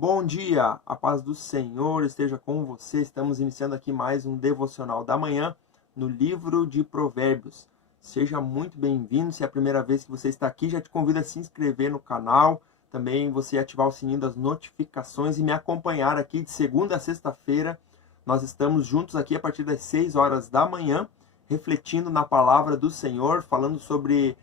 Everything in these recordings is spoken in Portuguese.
Bom dia, a paz do Senhor esteja com você. Estamos iniciando aqui mais um devocional da manhã no livro de Provérbios. Seja muito bem-vindo. Se é a primeira vez que você está aqui, já te convido a se inscrever no canal. Também você ativar o sininho das notificações e me acompanhar aqui de segunda a sexta-feira. Nós estamos juntos aqui a partir das 6 horas da manhã, refletindo na palavra do Senhor, falando sobre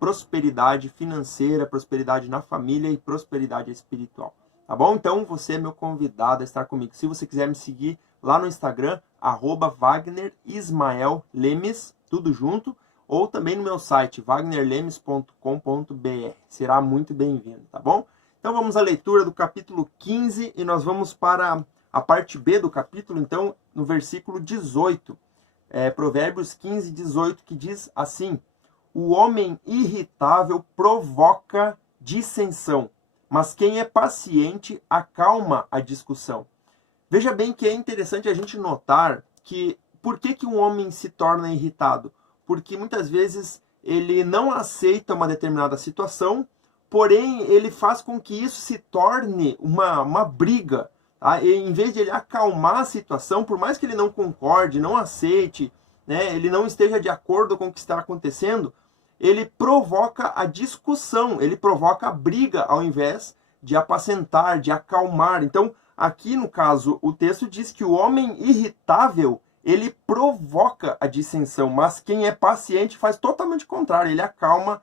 prosperidade financeira, prosperidade na família e prosperidade espiritual. Tá bom? Então você é meu convidado a estar comigo. Se você quiser me seguir lá no Instagram, @WagnerIsmaelLemes, tudo junto, ou também no meu site, wagnerlemes.com.br. Será muito bem-vindo, tá bom? Então vamos à leitura do capítulo 15 e nós vamos para a parte B do capítulo, então, no versículo 18. Provérbios 15, 18, que diz assim: o homem irritável provoca dissensão, mas quem é paciente acalma a discussão. Veja bem que é interessante a gente notar que por que um homem se torna irritado? Porque muitas vezes ele não aceita uma determinada situação, porém ele faz com que isso se torne uma briga. Tá? E em vez de ele acalmar a situação, por mais que ele não concorde, não aceite, né, ele não esteja de acordo com o que está acontecendo, ele provoca a discussão, ele provoca a briga ao invés de apacentar, de acalmar. Então, aqui no caso, o texto diz que o homem irritável, ele provoca a dissensão, mas quem é paciente faz totalmente o contrário, ele acalma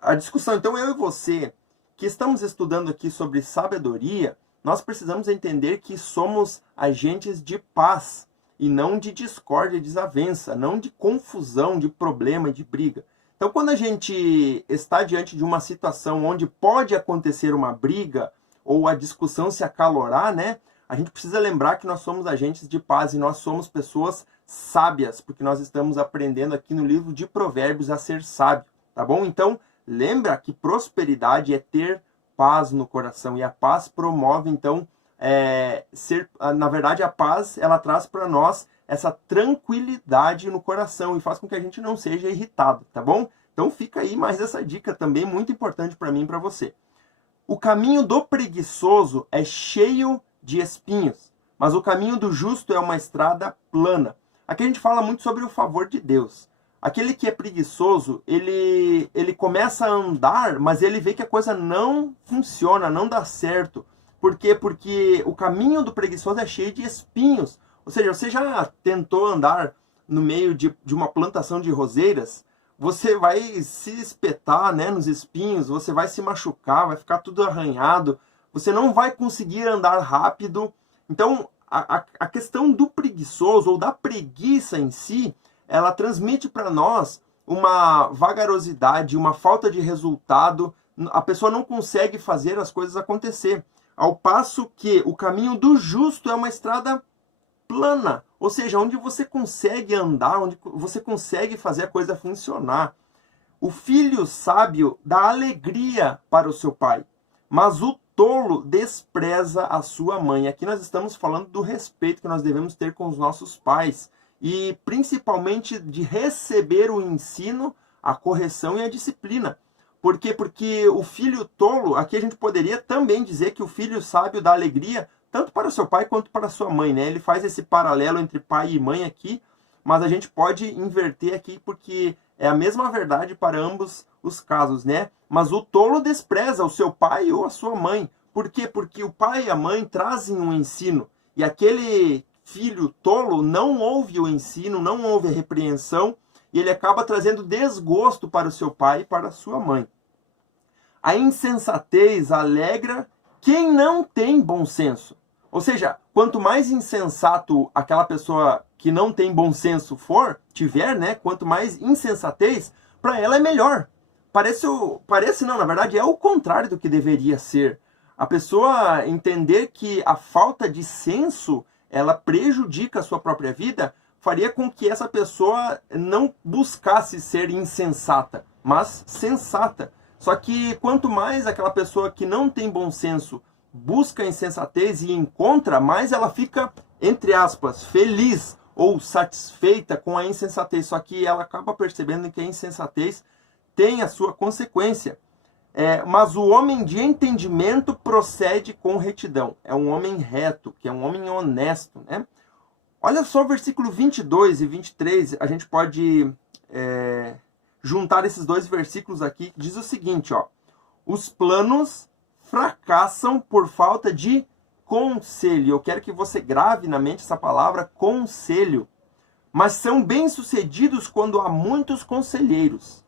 a discussão. Então, eu e você, que estamos estudando aqui sobre sabedoria, nós precisamos entender que somos agentes de paz e não de discórdia e desavença, não de confusão, de problema e de briga. Então, quando a gente está diante de uma situação onde pode acontecer uma briga ou a discussão se acalorar, né? A gente precisa lembrar que nós somos agentes de paz e nós somos pessoas sábias, porque nós estamos aprendendo aqui no livro de Provérbios a ser sábio, tá bom? Então, lembra que prosperidade é ter paz no coração e a paz promove, então, na verdade, a paz, ela traz para nós essa tranquilidade no coração e faz com que a gente não seja irritado, tá bom? Então fica aí mais essa dica também muito importante para mim e para você. O caminho do preguiçoso é cheio de espinhos, mas o caminho do justo é uma estrada plana. Aqui a gente fala muito sobre o favor de Deus. Aquele que é preguiçoso, ele começa a andar, mas ele vê que a coisa não funciona, não dá certo. Por quê? Porque o caminho do preguiçoso é cheio de espinhos. Ou seja, você já tentou andar no meio de uma plantação de roseiras? Você vai se espetar, né, nos espinhos, você vai se machucar, vai ficar tudo arranhado, você não vai conseguir andar rápido. Então, a questão do preguiçoso, ou da preguiça em si, ela transmite para nós uma vagarosidade, uma falta de resultado. A pessoa não consegue fazer as coisas acontecer. Ao passo que o caminho do justo é uma estrada plana, ou seja, onde você consegue andar, onde você consegue fazer a coisa funcionar. O filho sábio dá alegria para o seu pai, mas o tolo despreza a sua mãe. Aqui nós estamos falando do respeito que nós devemos ter com os nossos pais e principalmente de receber o ensino, a correção e a disciplina. Por quê? Porque o filho tolo, aqui a gente poderia também dizer que o filho sábio dá alegria tanto para o seu pai quanto para a sua mãe, né? Ele faz esse paralelo entre pai e mãe aqui, mas a gente pode inverter aqui porque é a mesma verdade para ambos os casos, né? Mas o tolo despreza o seu pai ou a sua mãe. Por quê? Porque o pai e a mãe trazem um ensino e aquele filho tolo não ouve o ensino, não ouve a repreensão e ele acaba trazendo desgosto para o seu pai e para a sua mãe. A insensatez alegra quem não tem bom senso. Ou seja, quanto mais insensato aquela pessoa que não tem bom senso tiver, né? Quanto mais insensatez, para ela é melhor. Parece não, na verdade é o contrário do que deveria ser. A pessoa entender que a falta de senso, ela prejudica a sua própria vida, faria com que essa pessoa não buscasse ser insensata, mas sensata. Só que quanto mais aquela pessoa que não tem bom senso busca a insensatez e encontra, mais ela fica, entre aspas, feliz ou satisfeita com a insensatez. Só que ela acaba percebendo que a insensatez tem a sua consequência. Mas o homem de entendimento procede com retidão. É um homem reto, que é um homem honesto, né? Olha só o versículo 22 e 23, a gente pode juntar esses dois versículos aqui. Diz o seguinte, ó: os planos fracassam por falta de conselho. Eu quero que você grave na mente essa palavra, conselho. Mas são bem-sucedidos quando há muitos conselheiros.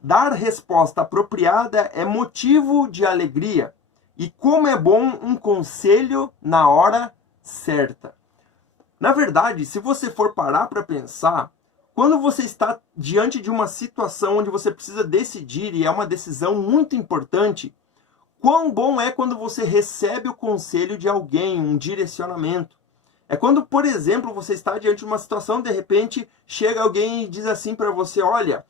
Dar resposta apropriada é motivo de alegria. E como é bom um conselho na hora certa. Na verdade, se você for parar para pensar, quando você está diante de uma situação onde você precisa decidir, e é uma decisão muito importante, quão bom é quando você recebe o conselho de alguém, um direcionamento. É quando, por exemplo, você está diante de uma situação, de repente, chega alguém e diz assim para você, olha,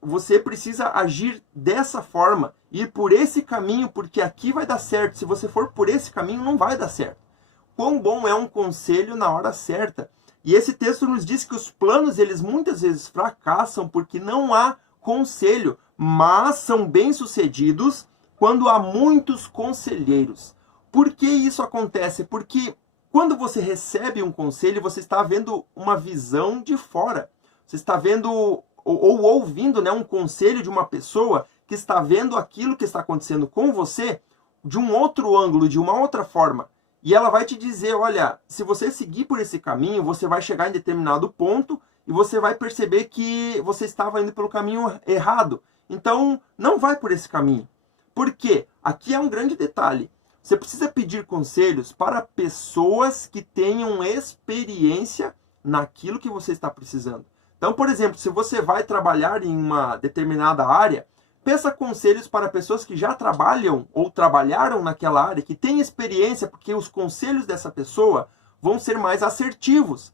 você precisa agir dessa forma, ir por esse caminho, porque aqui vai dar certo. Se você for por esse caminho, não vai dar certo. Quão bom é um conselho na hora certa. E esse texto nos diz que os planos, eles muitas vezes fracassam porque não há conselho, mas são bem-sucedidos quando há muitos conselheiros. Por que isso acontece? Porque quando você recebe um conselho, você está vendo uma visão de fora. Você está vendo ou ouvindo, né, um conselho de uma pessoa que está vendo aquilo que está acontecendo com você de um outro ângulo, de uma outra forma. E ela vai te dizer, olha, se você seguir por esse caminho, você vai chegar em determinado ponto e você vai perceber que você estava indo pelo caminho errado. Então, não vai por esse caminho. Por quê? Aqui é um grande detalhe. Você precisa pedir conselhos para pessoas que tenham experiência naquilo que você está precisando. Então, por exemplo, se você vai trabalhar em uma determinada área, peça conselhos para pessoas que já trabalham ou trabalharam naquela área, que têm experiência, porque os conselhos dessa pessoa vão ser mais assertivos.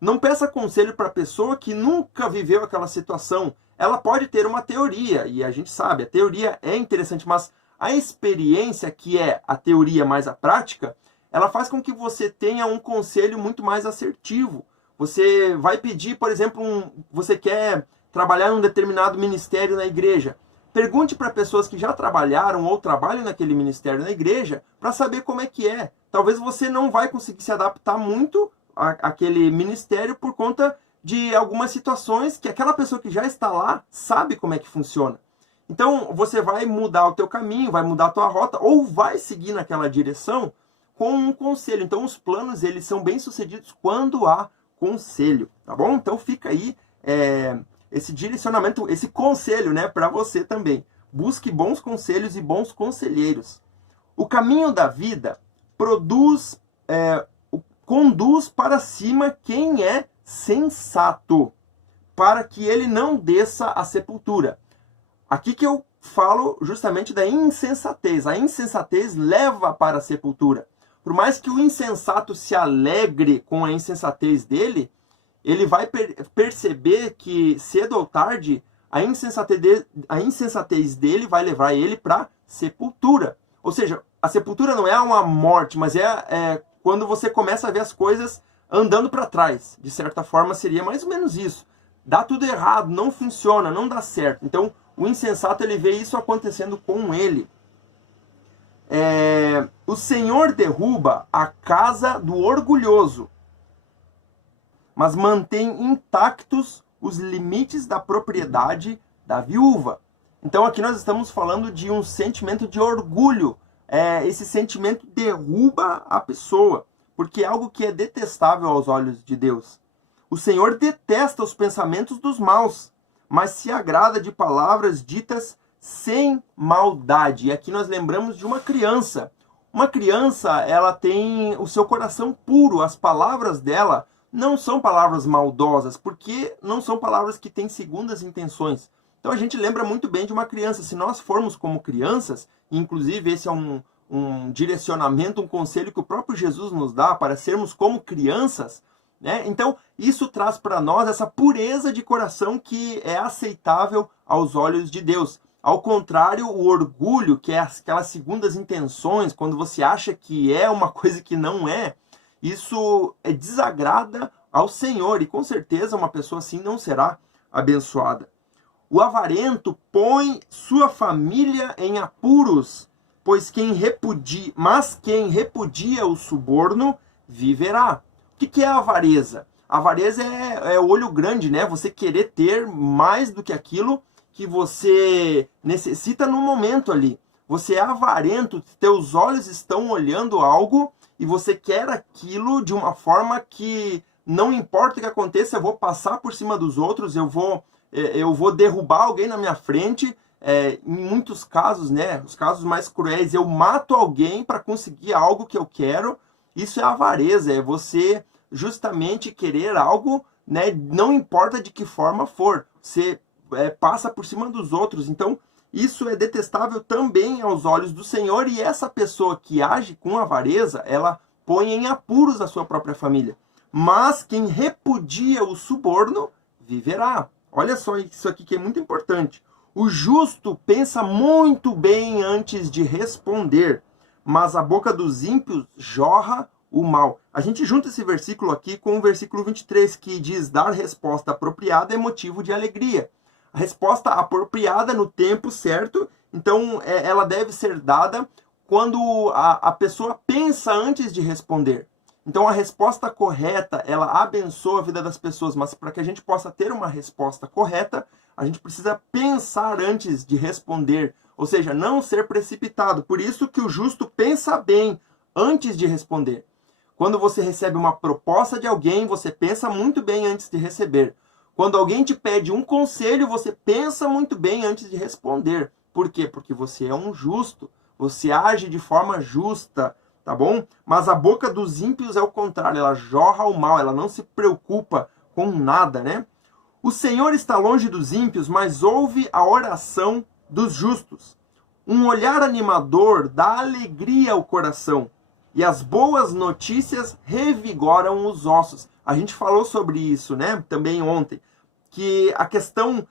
Não peça conselho para a pessoa que nunca viveu aquela situação. Ela pode ter uma teoria, e a gente sabe, a teoria é interessante, mas a experiência, que é a teoria mais a prática, ela faz com que você tenha um conselho muito mais assertivo. Você vai pedir, por exemplo, você quer trabalhar em um determinado ministério na igreja. Pergunte para pessoas que já trabalharam ou trabalham naquele ministério na igreja para saber como é que é. Talvez você não vai conseguir se adaptar muito àquele ministério por conta de algumas situações que aquela pessoa que já está lá sabe como é que funciona. Então, você vai mudar o teu caminho, vai mudar a tua rota ou vai seguir naquela direção com um conselho. Então, os planos, eles são bem-sucedidos quando há conselho, tá bom? Então, fica aí esse direcionamento, esse conselho, né, para você também. Busque bons conselhos e bons conselheiros. O caminho da vida conduz para cima quem é sensato, para que ele não desça à sepultura. Aqui que eu falo justamente da insensatez. A insensatez leva para a sepultura. Por mais que o insensato se alegre com a insensatez dele, ele vai perceber que cedo ou tarde a insensatez dele vai levar ele para a sepultura. Ou seja, a sepultura não é uma morte, mas é quando você começa a ver as coisas andando para trás. De certa forma, seria mais ou menos isso. Dá tudo errado, não funciona, não dá certo. Então, o insensato, ele vê isso acontecendo com ele. O Senhor derruba a casa do orgulhoso, mas mantém intactos os limites da propriedade da viúva. Então aqui nós estamos falando de um sentimento de orgulho. Esse sentimento derruba a pessoa, porque é algo que é detestável aos olhos de Deus. O Senhor detesta os pensamentos dos maus, mas se agrada de palavras ditas sem maldade. E aqui nós lembramos de uma criança. Uma criança, ela tem o seu coração puro, as palavras dela não são palavras maldosas, porque não são palavras que têm segundas intenções. Então a gente lembra muito bem de uma criança. Se nós formos como crianças, inclusive esse é um direcionamento, um conselho que o próprio Jesus nos dá para sermos como crianças, né? Então isso traz para nós essa pureza de coração que é aceitável aos olhos de Deus. Ao contrário, o orgulho, que é aquelas segundas intenções, quando você acha que é uma coisa que não é, isso desagrada ao Senhor, e com certeza uma pessoa assim não será abençoada. O avarento põe sua família em apuros, mas quem repudia o suborno viverá. O que é a avareza? A avareza é o olho grande, né? Você querer ter mais do que aquilo que você necessita no momento ali. Você é avarento, teus olhos estão olhando algo e você quer aquilo de uma forma que não importa o que aconteça, eu vou passar por cima dos outros, eu vou derrubar alguém na minha frente. Em muitos casos, né, os casos mais cruéis, eu mato alguém para conseguir algo que eu quero. Isso é avareza, é você justamente querer algo, né, não importa de que forma for, você passa por cima dos outros. Então, isso é detestável também aos olhos do Senhor, e essa pessoa que age com avareza, ela põe em apuros a sua própria família. Mas quem repudia o suborno, viverá. Olha só isso aqui que é muito importante. O justo pensa muito bem antes de responder, mas a boca dos ímpios jorra o mal. A gente junta esse versículo aqui com o versículo 23, que diz: dar resposta apropriada é motivo de alegria. A resposta apropriada no tempo certo, então ela deve ser dada quando a pessoa pensa antes de responder. Então a resposta correta, ela abençoa a vida das pessoas, mas para que a gente possa ter uma resposta correta, a gente precisa pensar antes de responder, ou seja, não ser precipitado. Por isso que o justo pensa bem antes de responder. Quando você recebe uma proposta de alguém, você pensa muito bem antes de receber. Quando alguém te pede um conselho, você pensa muito bem antes de responder. Por quê? Porque você é um justo, você age de forma justa, tá bom? Mas a boca dos ímpios é o contrário, ela jorra o mal, ela não se preocupa com nada, né? O Senhor está longe dos ímpios, mas ouve a oração dos justos. Um olhar animador dá alegria ao coração, e as boas notícias revigoram os ossos. A gente falou sobre isso, né? Também ontem, que a questão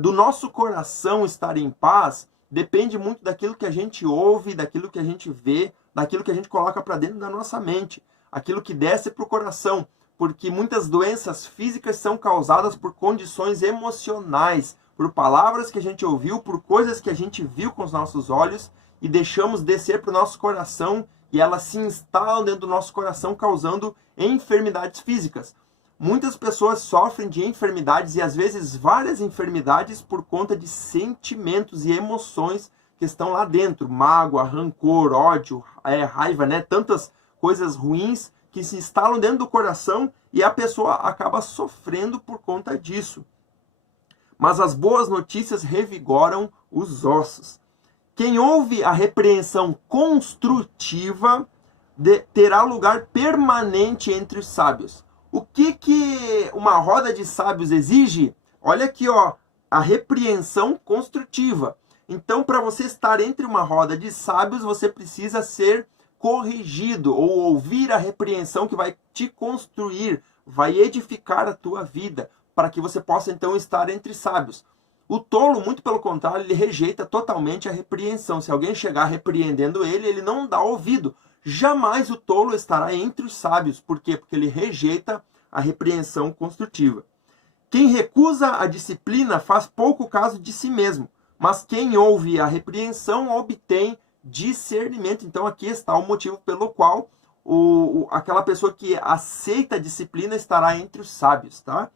do nosso coração estar em paz depende muito daquilo que a gente ouve, daquilo que a gente vê, daquilo que a gente coloca para dentro da nossa mente, aquilo que desce para o coração, porque muitas doenças físicas são causadas por condições emocionais, por palavras que a gente ouviu, por coisas que a gente viu com os nossos olhos e deixamos descer para o nosso coração, e elas se instalam dentro do nosso coração, causando enfermidades físicas. Muitas pessoas sofrem de enfermidades, e às vezes várias enfermidades, por conta de sentimentos e emoções que estão lá dentro. Mágoa, rancor, ódio, raiva, né? Tantas coisas ruins que se instalam dentro do coração e a pessoa acaba sofrendo por conta disso. Mas as boas notícias revigoram os ossos. Quem ouve a repreensão construtiva terá lugar permanente entre os sábios. O que uma roda de sábios exige? Olha aqui, ó, a repreensão construtiva. Então, para você estar entre uma roda de sábios, você precisa ser corrigido ou ouvir a repreensão que vai te construir, vai edificar a tua vida, para que você possa então estar entre sábios. O tolo, muito pelo contrário, ele rejeita totalmente a repreensão. Se alguém chegar repreendendo ele, ele não dá ouvido. Jamais o tolo estará entre os sábios. Por quê? Porque ele rejeita a repreensão construtiva. Quem recusa a disciplina faz pouco caso de si mesmo, mas quem ouve a repreensão obtém discernimento. Então aqui está o motivo pelo qual aquela pessoa que aceita a disciplina estará entre os sábios, tá?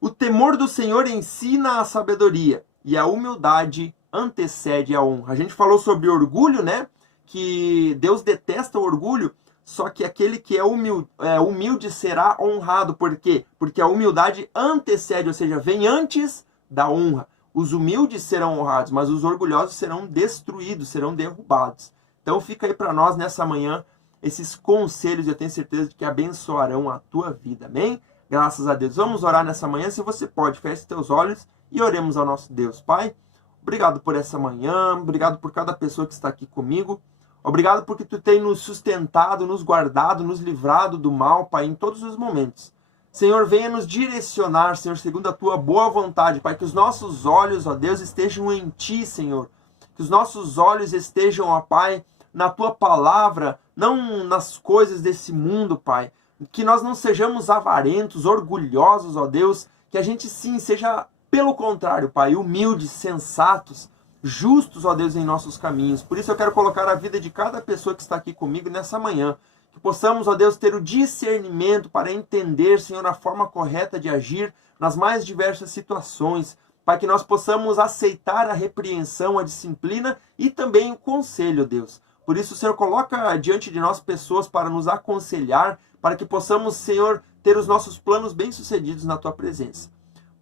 O temor do Senhor ensina a sabedoria, e a humildade antecede a honra. A gente falou sobre orgulho, né? Que Deus detesta o orgulho, só que aquele que é humilde será honrado. Por quê? Porque a humildade antecede, ou seja, vem antes da honra. Os humildes serão honrados, mas os orgulhosos serão destruídos, serão derrubados. Então fica aí para nós nessa manhã esses conselhos, eu tenho certeza de que abençoarão a tua vida, amém? Graças a Deus. Vamos orar nessa manhã, se você pode, feche teus olhos e oremos ao nosso Deus. Pai, obrigado por essa manhã, obrigado por cada pessoa que está aqui comigo, obrigado porque tu tem nos sustentado, nos guardado, nos livrado do mal, Pai, em todos os momentos. Senhor, venha nos direcionar, Senhor, segundo a tua boa vontade, Pai, que os nossos olhos, ó Deus, estejam em ti, Senhor, que os nossos olhos estejam, ó Pai, na tua palavra, não nas coisas desse mundo, Pai, que nós não sejamos avarentos, orgulhosos, ó Deus, que a gente sim seja Pelo contrário, Pai, humildes, sensatos, justos, ó Deus, em nossos caminhos. Por isso eu quero colocar a vida de cada pessoa que está aqui comigo nessa manhã. Que possamos, ó Deus, ter o discernimento para entender, Senhor, a forma correta de agir nas mais diversas situações. Para que nós possamos aceitar a repreensão, a disciplina e também o conselho, Deus. Por isso, Senhor, coloca diante de nós pessoas para nos aconselhar, para que possamos, Senhor, ter os nossos planos bem-sucedidos na Tua presença.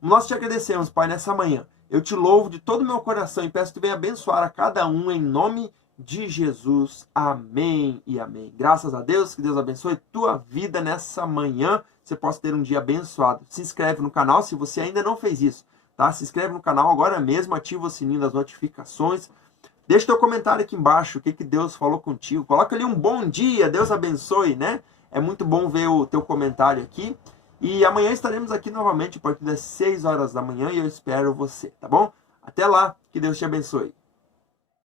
Nós te agradecemos, Pai, nessa manhã. Eu te louvo de todo o meu coração e peço que venha abençoar a cada um em nome de Jesus. Amém e amém. Graças a Deus, que Deus abençoe tua vida nessa manhã. Você possa ter um dia abençoado. Se inscreve no canal se você ainda não fez isso, tá? Se inscreve no canal agora mesmo, ativa o sininho das notificações. Deixa teu comentário aqui embaixo, o que Deus falou contigo. Coloca ali um bom dia, Deus abençoe, né? É muito bom ver o teu comentário aqui. E amanhã estaremos aqui novamente a partir das 6 horas da manhã e eu espero você, tá bom? Até lá, que Deus te abençoe.